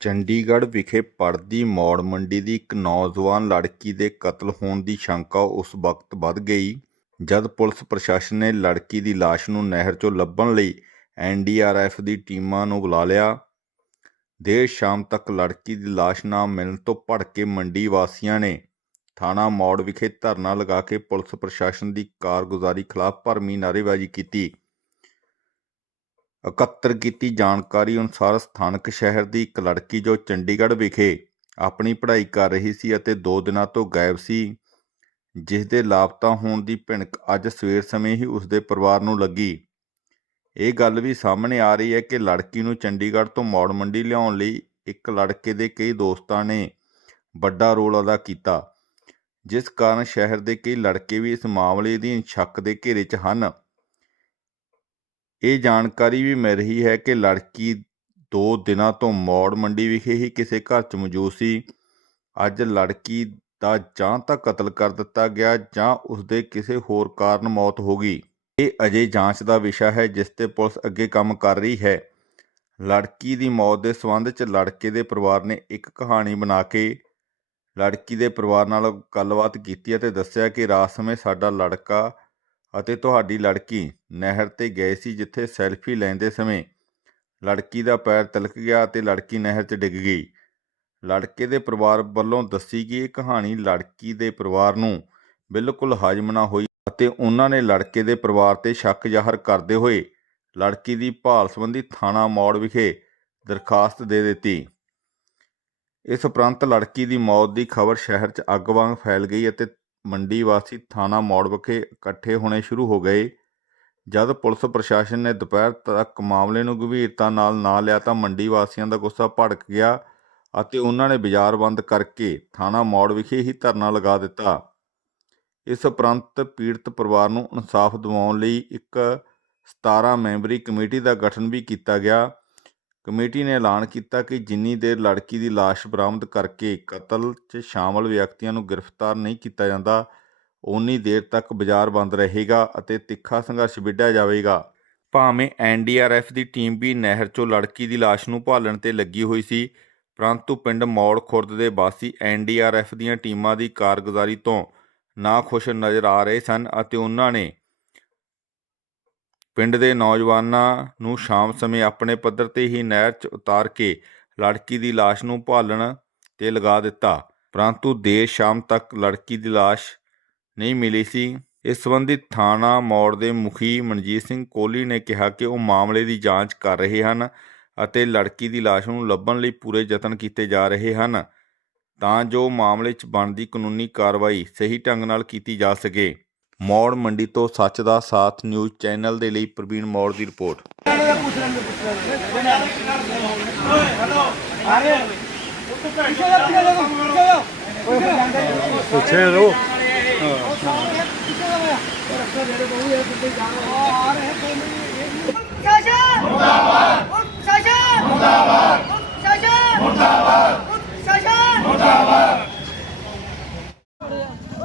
ਚੰਡੀਗੜ੍ਹ ਵਿਖੇ ਪੜ੍ਹਦੀ ਮੌੜ ਮੰਡੀ ਦੀ ਇੱਕ ਨੌਜਵਾਨ ਲੜਕੀ ਦੇ ਕਤਲ ਹੋਣ ਦੀ ਸ਼ੰਕਾ ਉਸ ਵਕਤ ਵੱਧ ਗਈ, ਜਦ ਪੁਲਿਸ ਪ੍ਰਸ਼ਾਸਨ ਨੇ ਲੜਕੀ ਦੀ ਲਾਸ਼ ਨੂੰ ਨਹਿਰ 'ਚੋਂ ਲੱਭਣ ਲਈ ਐੱਨਡੀਆਰਐਫ ਦੀ ਟੀਮਾਂ ਨੂੰ ਬੁਲਾ ਲਿਆ। ਦੇਰ ਸ਼ਾਮ ਤੱਕ ਲੜਕੀ ਦੀ ਲਾਸ਼ ਨਾ ਮਿਲਣ ਤੋਂ ਭੜਕੇ ਮੰਡੀ ਵਾਸੀਆਂ ਨੇ ਥਾਣਾ ਮੌੜ ਵਿਖੇ ਧਰਨਾ ਲਗਾ ਕੇ ਪੁਲਿਸ ਪ੍ਰਸ਼ਾਸਨ ਦੀ ਕਾਰਗੁਜ਼ਾਰੀ ਖਿਲਾਫ ਭਰਮੀ ਨਾਅਰੇਬਾਜ਼ੀ ਕੀਤੀ। ਇਕੱਤਰ ਕੀਤੀ ਜਾਣਕਾਰੀ ਅਨੁਸਾਰ ਸਥਾਨਕ ਸ਼ਹਿਰ ਦੀ ਇੱਕ ਲੜਕੀ ਜੋ ਚੰਡੀਗੜ੍ਹ ਵਿਖੇ ਆਪਣੀ ਪੜ੍ਹਾਈ ਕਰ ਰਹੀ ਸੀ ਅਤੇ 2 ਦਿਨਾਂ ਤੋਂ ਗਾਇਬ ਸੀ ਜਿਸ ਦੇ ਲਾਪਤਾ ਹੋਣ ਦੀ ਭਿਣਕ ਅੱਜ ਸਵੇਰ ਸਮੇਂ ਹੀ ਉਸ ਦੇ ਪਰਿਵਾਰ ਨੂੰ ਲੱਗੀ। ਇਹ ਗੱਲ ਵੀ ਸਾਹਮਣੇ ਆ ਰਹੀ ਹੈ ਕਿ ਲੜਕੀ ਨੂੰ ਚੰਡੀਗੜ੍ਹ ਤੋਂ ਮੌੜ ਮੰਡੀ ਲਿਆਉਣ ਲਈ ਇੱਕ ਲੜਕੇ ਦੇ ਕਈ ਦੋਸਤਾਂ ਨੇ ਵੱਡਾ ਰੋਲ ਅਦਾ ਕੀਤਾ, ਜਿਸ ਕਾਰਨ ਸ਼ਹਿਰ ਦੇ ਕਈ ਲੜਕੇ ਵੀ ਇਸ ਮਾਮਲੇ ਦੀ ਸ਼ੱਕ ਦੇ ਘੇਰੇ 'ਚ ਹਨ। ਇਹ ਜਾਣਕਾਰੀ ਵੀ ਮਿਲ ਰਹੀ ਹੈ ਕਿ ਲੜਕੀ 2 ਦਿਨਾਂ ਤੋਂ ਮੌੜ ਮੰਡੀ ਵਿਖੇ ਹੀ ਕਿਸੇ ਘਰ 'ਚ ਮੌਜੂਦ ਸੀ। ਅੱਜ ਲੜਕੀ ਦਾ ਜਾਂ ਤਾਂ ਕਤਲ ਕਰ ਦਿੱਤਾ ਗਿਆ ਜਾਂ ਉਸ ਦੇ ਕਿਸੇ ਹੋਰ ਕਾਰਨ ਮੌਤ ਹੋ ਗਈ। ਇਹ ਅਜੇ ਜਾਂਚ ਦਾ ਵਿਸ਼ਾ ਹੈ ਜਿਸ ਤੇ ਪੁਲਿਸ ਅੱਗੇ ਕੰਮ ਕਰ ਰਹੀ ਹੈ। ਲੜਕੀ ਦੀ ਮੌਤ ਦੇ ਸਬੰਧ 'ਚ ਲੜਕੇ ਦੇ ਪਰਿਵਾਰ ਨੇ ਇੱਕ ਕਹਾਣੀ ਬਣਾ ਕੇ ਲੜਕੀ ਦੇ ਪਰਿਵਾਰ ਨਾਲ ਗੱਲਬਾਤ ਕੀਤੀ ਅਤੇ ਦੱਸਿਆ ਕਿ ਰਾਤ ਸਮੇਂ ਸਾਡਾ ਲੜਕਾ ਅਤੇ ਤੁਹਾਡੀ ਲੜਕੀ ਨਹਿਰ ਤੇ ਗਏ ਸੀ ਜਿੱਥੇ ਸੈਲਫੀ ਲੈਂਦੇ ਸਮੇਂ ਲੜਕੀ ਦਾ ਪੈਰ ਤਿਲਕ ਗਿਆ ਅਤੇ ਲੜਕੀ ਨਹਿਰ 'ਚ ਡਿੱਗ ਗਈ। ਲੜਕੇ ਦੇ ਪਰਿਵਾਰ ਵੱਲੋਂ ਦੱਸੀ ਗਈ ਇਹ ਕਹਾਣੀ ਲੜਕੀ ਦੇ ਪਰਿਵਾਰ ਨੂੰ ਬਿਲਕੁਲ ਹਜਮ ਨਾ ਹੋਈ ਅਤੇ ਉਹਨਾਂ ਨੇ ਲੜਕੇ ਦੇ ਪਰਿਵਾਰ ਤੇ ਸ਼ੱਕ ਜ਼ਾਹਰ ਕਰਦੇ ਹੋਏ ਲੜਕੀ ਦੀ ਭਾਲ ਸੰਬੰਧੀ ਥਾਣਾ ਮੌੜ ਵਿਖੇ ਦਰਖਾਸਤ ਦੇ ਦਿੱਤੀ। ਇਸ ਉਪਰੰਤ ਲੜਕੀ ਦੀ ਮੌਤ ਦੀ ਖਬਰ ਸ਼ਹਿਰ 'ਚ ਅੱਗ ਵਾਂਗ ਫੈਲ ਗਈ ਅਤੇ ਮੰਡੀ ਵਾਸੀ ਥਾਣਾ ਮੌੜ ਵਿਖੇ ਇਕੱਠੇ ਹੋਣੇ ਸ਼ੁਰੂ ਹੋ ਗਏ। ਜਦ ਪੁਲਿਸ ਪ੍ਰਸ਼ਾਸਨ ਨੇ ਦੁਪਹਿਰ ਤੱਕ ਮਾਮਲੇ ਨੂੰ ਗੰਭੀਰਤਾ ਨਾਲ ਨਾ ਲਿਆ ਤਾਂ ਮੰਡੀ ਵਾਸੀਆਂ ਦਾ ਗੁੱਸਾ ਭੜਕ ਗਿਆ ਅਤੇ ਉਹਨਾਂ ਨੇ ਬਾਜ਼ਾਰ ਬੰਦ ਕਰਕੇ ਥਾਣਾ ਮੌੜ ਵਿਖੇ ਹੀ ਧਰਨਾ ਲਗਾ ਦਿੱਤਾ। ਇਸ ਉਪਰੰਤ ਪੀੜਤ ਪਰਿਵਾਰ ਨੂੰ ਇਨਸਾਫ ਦਿਵਾਉਣ ਲਈ ਇੱਕ 17 ਮੈਂਬਰੀ ਕਮੇਟੀ ਦਾ ਗਠਨ ਵੀ ਕੀਤਾ ਗਿਆ। ਕਮੇਟੀ ਨੇ ਐਲਾਨ ਕੀਤਾ ਕਿ ਜਿੰਨੀ ਦੇਰ ਲੜਕੀ ਦੀ ਲਾਸ਼ ਬਰਾਮਦ ਕਰਕੇ ਕਤਲ 'ਚ ਸ਼ਾਮਲ ਵਿਅਕਤੀਆਂ ਨੂੰ ਗ੍ਰਿਫਤਾਰ ਨਹੀਂ ਕੀਤਾ ਜਾਂਦਾ ਉਨੀ ਦੇਰ ਤੱਕ ਬਾਜ਼ਾਰ ਬੰਦ ਰਹੇਗਾ ਅਤੇ ਤਿੱਖਾ ਸੰਘਰਸ਼ ਵਿੱਢਿਆ ਜਾਵੇਗਾ। ਭਾਵੇਂ ਐਨਡੀਆਰਐਫ ਦੀ ਟੀਮ ਵੀ ਨਹਿਰ 'ਚੋਂ ਲੜਕੀ ਦੀ ਲਾਸ਼ ਨੂੰ ਭਾਲਣ ਤੇ ਲੱਗੀ ਹੋਈ ਸੀ, ਪਰੰਤੂ ਪਿੰਡ ਮੌੜ ਖੁਰਦ ਦੇ ਵਾਸੀ ਐਨਡੀਆਰਐਫ ਦੀਆਂ ਟੀਮਾਂ ਦੀ ਕਾਰਗੁਜ਼ਾਰੀ ਤੋਂ ਨਾ ਖੁਸ਼ ਨਜ਼ਰ ਆ ਰਹੇ ਸਨ ਅਤੇ ਉਹਨਾਂ ਨੇ ਪਿੰਡ ਦੇ ਨੌਜਵਾਨਾਂ ਨੂੰ ਸ਼ਾਮ ਸਮੇਂ ਆਪਣੇ ਪੱਧਰ ਤੇ ਹੀ ਨਹਿਰ 'ਚ ਉਤਾਰ ਕੇ ਲੜਕੀ ਦੀ ਲਾਸ਼ ਨੂੰ ਭਾਲਣ ਤੇ ਲਗਾ ਦਿੱਤਾ। ਪਰੰਤੂ ਦੇਰ ਸ਼ਾਮ ਤੱਕ ਲੜਕੀ ਦੀ ਲਾਸ਼ ਨਹੀਂ ਮਿਲੀ ਸੀ। ਇਸ ਸੰਬੰਧੀ ਥਾਣਾ ਮੌੜ ਦੇ ਮੁਖੀ ਮਨਜੀਤ ਸਿੰਘ ਕੋਹਲੀ ਨੇ ਕਿਹਾ ਕਿ ਉਹ ਮਾਮਲੇ ਦੀ ਜਾਂਚ ਕਰ ਰਹੇ ਹਨ ਅਤੇ ਲੜਕੀ ਦੀ ਲਾਸ਼ ਨੂੰ ਲੱਭਣ ਲਈ ਪੂਰੇ ਯਤਨ ਕੀਤੇ ਜਾ ਰਹੇ ਹਨ ਤਾਂ ਜੋ ਮਾਮਲੇ 'ਚ ਬਣਦੀ ਕਾਨੂੰਨੀ ਕਾਰਵਾਈ ਸਹੀ ਢੰਗ ਨਾਲ ਕੀਤੀ ਜਾ ਸਕੇ। ਮੌੜ ਮੰਡੀ ਤੋਂ ਸੱਚ ਦਾ ਸਾਥ ਨਿਊਜ਼ ਚੈਨਲ ਦੇ ਲਈ ਪ੍ਰਵੀਨ ਮੌੜ ਦੀ ਰਿਪੋਰਟ। ਪੁੱਛੇ ਲੋ ਸ਼ਾਸਨ